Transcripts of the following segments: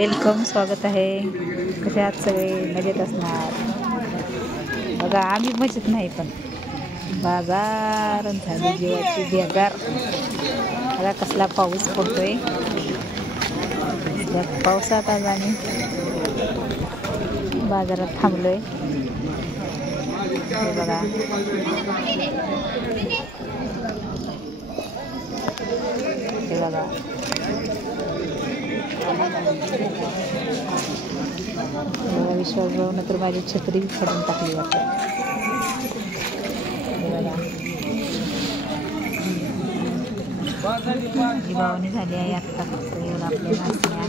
Welcome, स्वागत आहे. कसे आहात सगळे? मजेत असणार बघा. आम्ही मजेत नाही, पण बाजार झाली जीवाची बेजार. बघा कसला पाऊस पडतोय. पावसात आज आम्ही बाजारात थांबलोय. बघा हे बघा, विश्वासभावनं तर माझी छत्री फाडून टाकली वाटतं. माझी भावनी झाली आहे आत्ता. फक्त येऊन आपल्या नाचण्या.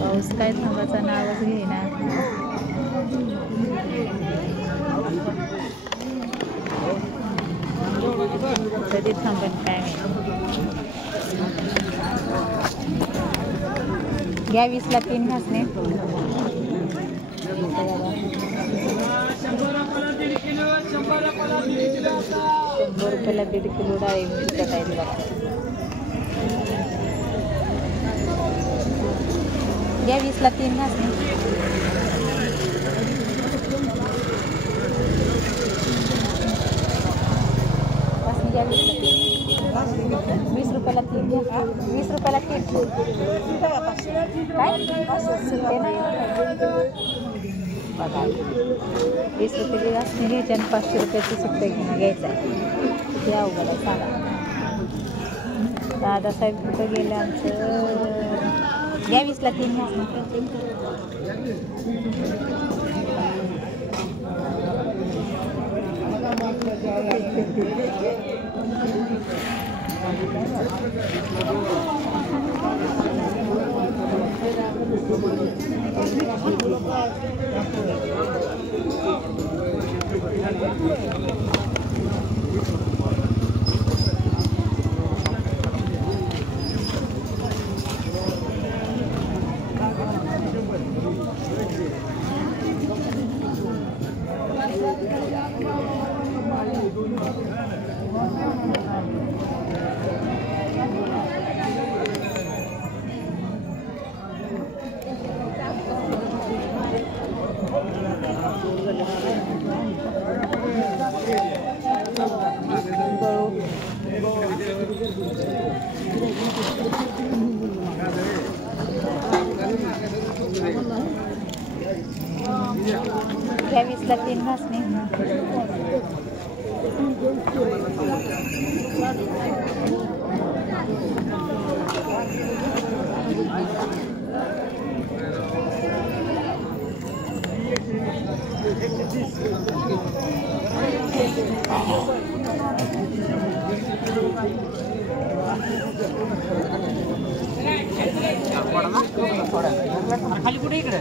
पाऊस काय थांबाचा नावच घेईना. कधी थांबेल काय घ्या. 20ला 3 घासणे. 100 रुपयाला 1.5 किलो डाळी विकत आहेत बघा. घ्या 20ला 3 घासणे. 20 रुपयाला 3 घ्या. 20 रुपयाला 3 काय ते नाही बघा. 20 रुपयाची घासणी घ्यायची आणि 500 रुपयाचं सुट्टे घ्यायचं आहे. किती अवघड आहे सांगा. दादासाहेब कुठं गेलं आमचं? घ्या 20ला 3 घासणी. घ्या 20ला 3 घासणे. खाली कुठे इकडे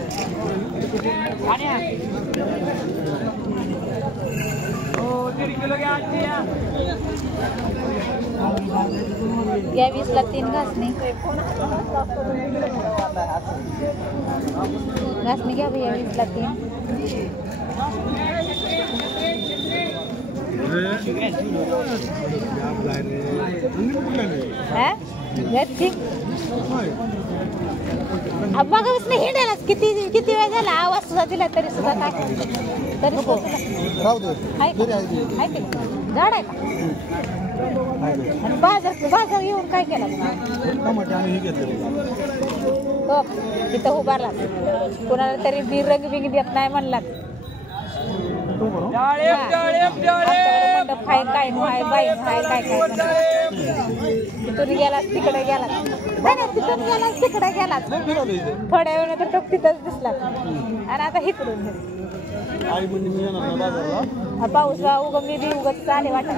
या 20ला 3 घासणी. घासणी घ्या भैया 20ला 3. बघा हिंडायलाच किती वेळ झाला. आवाज सुद्धा दिला तरी सुद्धा काय तरी झाड आहे का? आणि बाजार येऊन काय केला तिथं उभारला. कोणाला तरी रंग बिंग देत नाही म्हणला. काय काय तिथून गेला तिकडे गेला. तिथून गेला तिकडे गेला. थोड्या वेळ तर तिथंच दिसला. आणि आता इकडून पाऊस उग मी बी उगत चाले वाटत.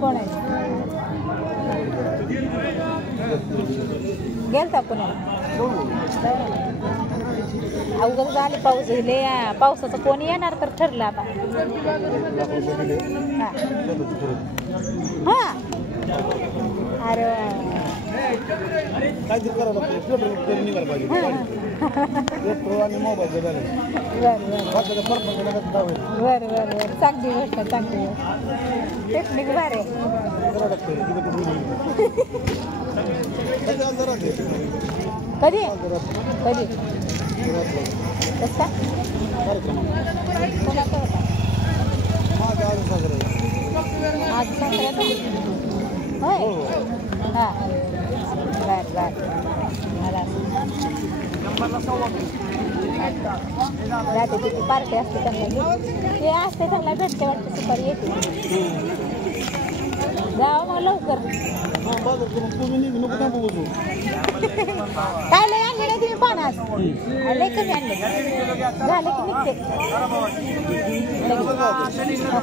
कोण आहे गेलता कोणाला अवघड झाले. पाऊस गेले. पावसाचं कोण येणार तर ठरलं आता. हा अरे काहीतरी करावं लागतं पेट्रोल निघायला पाहिजे पेट्रोल आणि मोबाईलचं बॅलन्स बरं चांगली गोष्ट चांगली गोष्ट टेक्निक भारी कधी कधी कसं कोणाचं होता आज साखरेचा होय हां बर राहते तिथे पार्टी असते त्यांना ते असते त्यांना भेटते वाटते सुपारी येते जावं मग लवकर काय लय आणले नाही तुम्ही पाण्यात लय कमी आणले झाले की निघते नको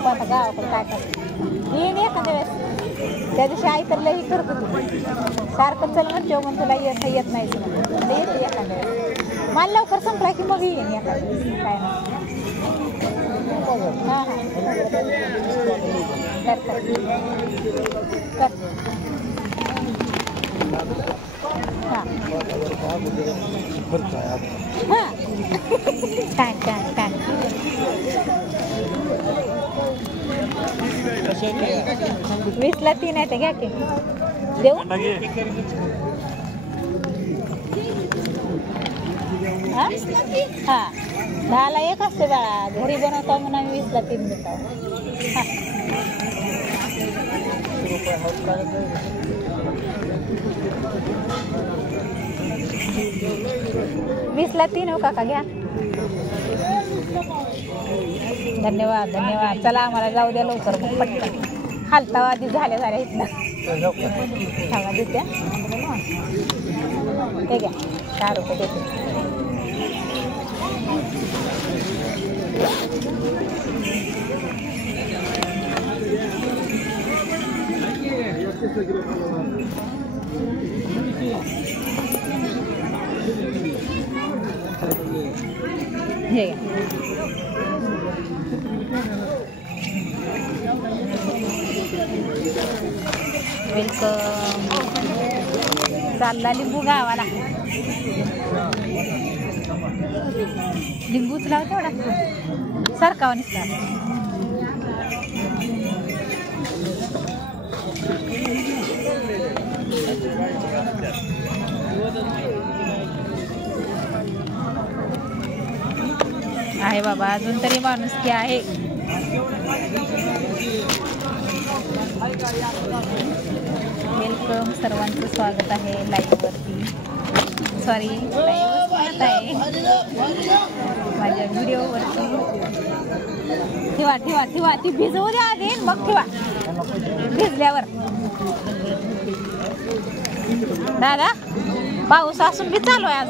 आता गावाकडे काय करते येईन एखाद्या वेळेस त्या दिवशी आई तर लई करत होती सारखं चल म्हणते मग तुला येत नाही येते एखाद्या वेळेस मला लवकर संपला की मग येईन एखाद्या वेळेस काय नाही हां हां छान छान छान 20ला 3 आहे ते घ्या की देऊ हां 10ला 1 असते बाळा घरी बनवतो म्हणून आम्ही 20ला 3 देतो हां 20ला 3 हो काका घ्या धन्यवाद धन्यवाद चला आम्हाला जाऊ द्या लवकर मग पटकन हालता आधी झाल्या इथनं सांगा देत्या ते घ्या 4 रुपये देते हे वेलकम चालला लिंबू गावाला लिंबूच लाव तेवढा सरकावा निसता आहे बाबा अजून तरी माणुसकी आहे वेलकम सर्वांचं स्वागत आहे लाईव्ह वरती सॉरी लाईव्ह म्हणत आहे माझ्या व्हिडिओवरती ठेवा ठेवा ठेवा ती भिजवू द्या आधी मग ठेवा भिजल्यावर दादा पाऊस असून बी चालू आहे आज